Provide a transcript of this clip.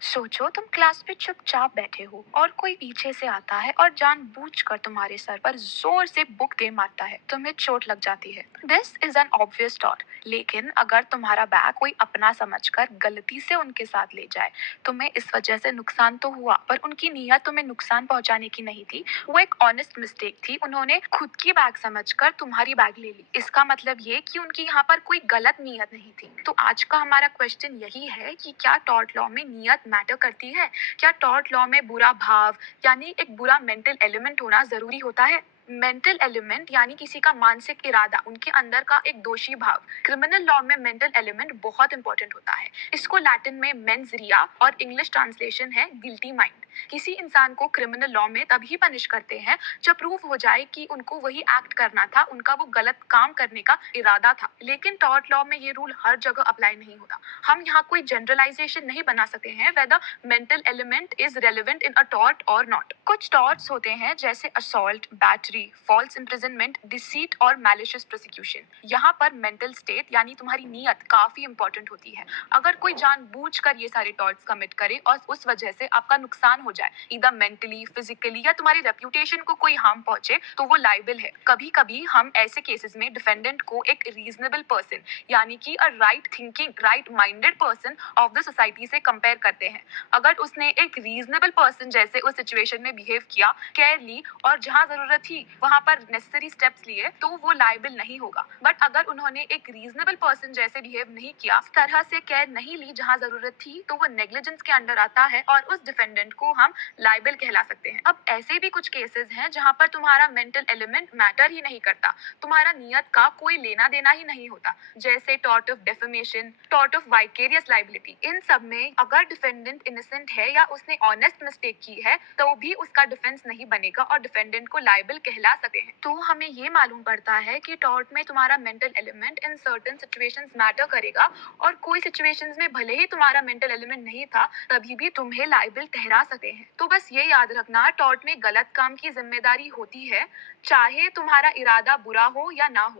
सोचो तुम क्लास में चुपचाप बैठे हो और कोई पीछे से आता है और जानबूझकर तुम्हारे सर पर जोर से बुक दे मारता है, तुम्हें चोट लग जाती है। This is an obvious thought. लेकिन अगर तुम्हारा बैग कोई अपना समझकर गलती से उनके साथ ले जाए, तुम्हें इस वजह से नुकसान तो हुआ, पर उनकी नीयत तुम्हें नुकसान पहुंचाने की नहीं थी। वो एक ऑनेस्ट मिस्टेक थी, उन्होंने खुद की बैग समझकर तुम्हारी बैग ले ली। इसका मतलब ये कि उनकी यहाँ पर कोई गलत नीयत नहीं थी। तो आज का हमारा क्वेश्चन यही है कि क्या टॉर्ट लॉ में नीयत मैटर करती है? क्या टॉर्ट लॉ में बुरा भाव यानी एक बुरा मेंटल एलिमेंट होना जरूरी होता है? मेंटल एलिमेंट यानी किसी का मानसिक इरादा, उनके अंदर का एक दोषी भाव। क्रिमिनल लॉ में मेंटल एलिमेंट बहुत इंपॉर्टेंट होता है। इसको लैटिन में मेंस रिया और इंग्लिश ट्रांसलेशन है गिल्टी माइंड। किसी इंसान को क्रिमिनल लॉ में तभी पनिश करते हैं जब प्रूफ हो जाए कि उनको वही एक्ट करना था, उनका वो गलत काम करने का इरादा था। लेकिन टॉर्ट लॉ में ये रूल हर जगह अप्लाई नहीं होता। हम यहाँ कोई जनरलाइजेशन नहीं बना सकते हैं whether mental element is relevant in a tort और नॉट। कुछ टॉर्ट्स होते हैं जैसे assault, battery, false imprisonment, deceit और मैलिशियस प्रोसिक्यूशन। यहाँ पर मेंटल स्टेट यानी तुम्हारी नीयत काफी इंपॉर्टेंट होती है। अगर कोई जानबूझकर ये सारे टॉर्ट्स कमिट करे और उस वजह से आपका नुकसान हो जाए, इधर मेंटली, फिजिकली या तुम्हारी रेप्यूटेशन को कोई हार्म पहुंचे, तो वो लाइबल है। कभी कभी हम ऐसे केसेस में डिफेंडेंट को एक रीजनेबल पर्सन यानी कि a right thinking, right minded person of the society से कंपेयर करते हैं। अगर उसने एक रीजनेबल पर्सन जैसे उस सिचुएशन में बिहेव किया, केयर ली और जहां जरूरत थी वहां पर नेसेसरी स्टेप्स लिए, तो वो लाइबल नहीं होगा। बट अगर उन्होंने एक रीजनेबल पर्सन जैसे बिहेव नहीं किया, इस तरह से केयर नहीं ली जहां जरूरत थी, तो वो नेग्लिजेंस के अंडर आता है और उस डिफेंडेंट को हम लाइबल कहला सकते हैं। अब ऐसे भी कुछ केसेस हैं जहां पर तुम्हारा मेंटल एलिमेंट मैटर ही नहीं करता, तुम्हारा नियत का कोई लेना देना ही नहीं होता, जैसे tort of defamation, tort of vicarious liability. इन सब में अगर डिफेंडेंट इनोसेंट है या उसने ऑनेस्ट मिस्टेक की है, तो भी उसका डिफेंस नहीं बनेगा और डिफेंडेंट को लाइबल कहला सकते हैं। तो हमें ये मालूम पड़ता है कि टॉर्ट में तुम्हारा mental element in certain situations matter करेगा, और कोई सिचुएशंस में भले ही तुम्हारा मेंटल एलिमेंट नहीं था, तभी भी तुम्हें लाइबल ठहरा सकते हैं। तो बस ये याद रखना, टॉर्ट में गलत काम की जिम्मेदारी होती है, चाहे तुम्हारा इरादा बुरा हो या ना हो।